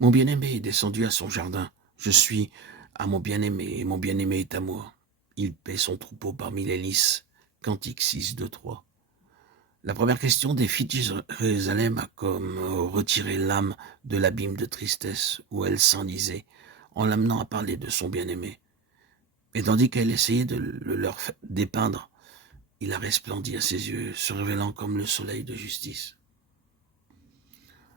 Mon bien-aimé est descendu à son jardin. Je suis à mon bien-aimé, et mon bien-aimé est à moi. Il paie son troupeau parmi les lys. Cantique 6, 2, 3. La première question des filles de Jérusalem a comme retiré l'âme de l'abîme de tristesse où elle s'enlisait, en l'amenant à parler de son bien-aimé. Et tandis qu'elle essayait de le leur dépeindre, il a resplendi à ses yeux, se révélant comme le soleil de justice.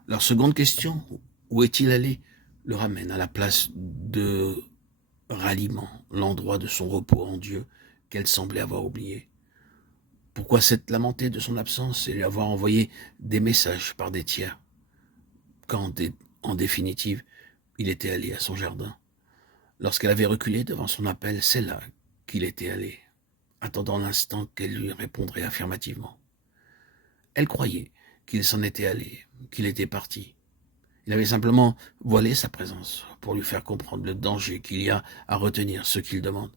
Leur seconde question, où est-il allé, le ramène à la place de ralliement, l'endroit de son repos en Dieu qu'elle semblait avoir oublié. Pourquoi s'être lamentée de son absence et lui avoir envoyé des messages par des tiers, quand, en définitive, il était allé à son jardin? Lorsqu'elle avait reculé devant son appel, c'est là qu'il était allé, attendant l'instant qu'elle lui répondrait affirmativement. Elle croyait qu'il s'en était allé, qu'il était parti. Il avait simplement voilé sa présence pour lui faire comprendre le danger qu'il y a à retenir ce qu'il demande.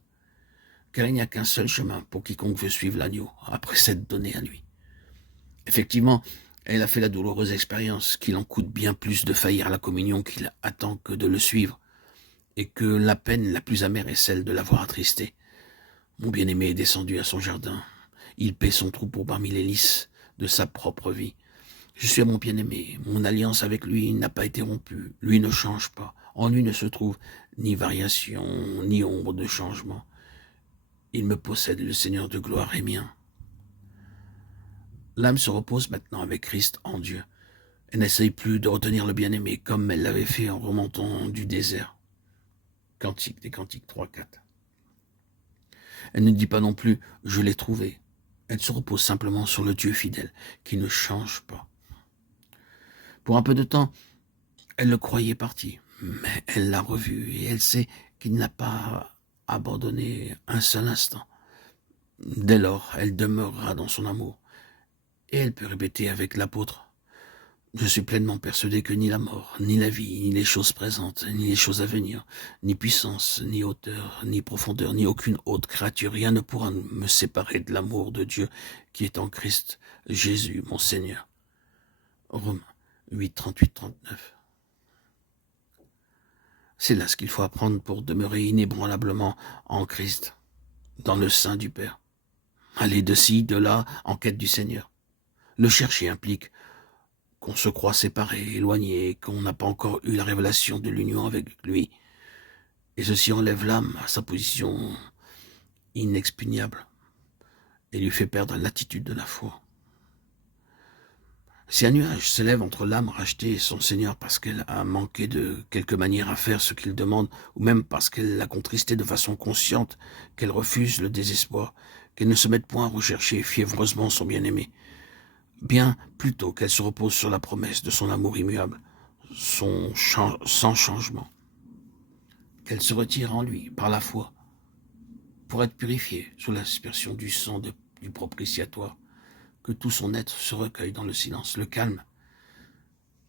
Car il n'y a qu'un seul chemin pour quiconque veut suivre l'agneau, après s'être donné à lui. Effectivement, elle a fait la douloureuse expérience qu'il en coûte bien plus de faillir à la communion qu'il attend que de le suivre, et que la peine la plus amère est celle de l'avoir attristé. Mon bien-aimé est descendu à son jardin. Il paie son troupeau parmi les lys de sa propre vie. Je suis à mon bien-aimé. Mon alliance avec lui n'a pas été rompue. Lui ne change pas. En lui ne se trouve ni variation, ni ombre de changement. Il me possède, le Seigneur de gloire est mien. L'âme se repose maintenant avec Christ en Dieu. Elle n'essaye plus de retenir le bien-aimé comme elle l'avait fait en remontant du désert. Cantique des Cantiques 3-4. Elle ne dit pas non plus « je l'ai trouvé ». Elle se repose simplement sur le Dieu fidèle qui ne change pas. Pour un peu de temps, elle le croyait parti, mais elle l'a revu et elle sait qu'il n'a pas abandonné un seul instant. Dès lors, elle demeurera dans son amour. Et elle peut répéter avec l'apôtre: je suis pleinement persuadé que ni la mort, ni la vie, ni les choses présentes, ni les choses à venir, ni puissance, ni hauteur, ni profondeur, ni aucune autre créature, rien ne pourra me séparer de l'amour de Dieu qui est en Christ Jésus, mon Seigneur. Romains 8, 38, 39. C'est là ce qu'il faut apprendre pour demeurer inébranlablement en Christ, dans le sein du Père. Aller de ci, de là, en quête du Seigneur. Le chercher implique qu'on se croit séparé, éloigné, qu'on n'a pas encore eu la révélation de l'union avec lui. Et ceci enlève l'âme à sa position inexpugnable et lui fait perdre l'attitude de la foi. Si un nuage s'élève entre l'âme rachetée et son Seigneur parce qu'elle a manqué de quelque manière à faire ce qu'il demande, ou même parce qu'elle l'a contristé de façon consciente, qu'elle refuse le désespoir, qu'elle ne se mette point à rechercher fiévreusement son bien-aimé, bien plutôt qu'elle se repose sur la promesse de son amour immuable, sans changement, qu'elle se retire en lui par la foi, pour être purifiée sous l'aspersion du sang du propitiatoire, que tout son être se recueille dans le silence, le calme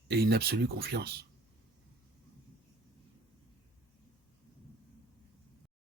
et une absolue confiance.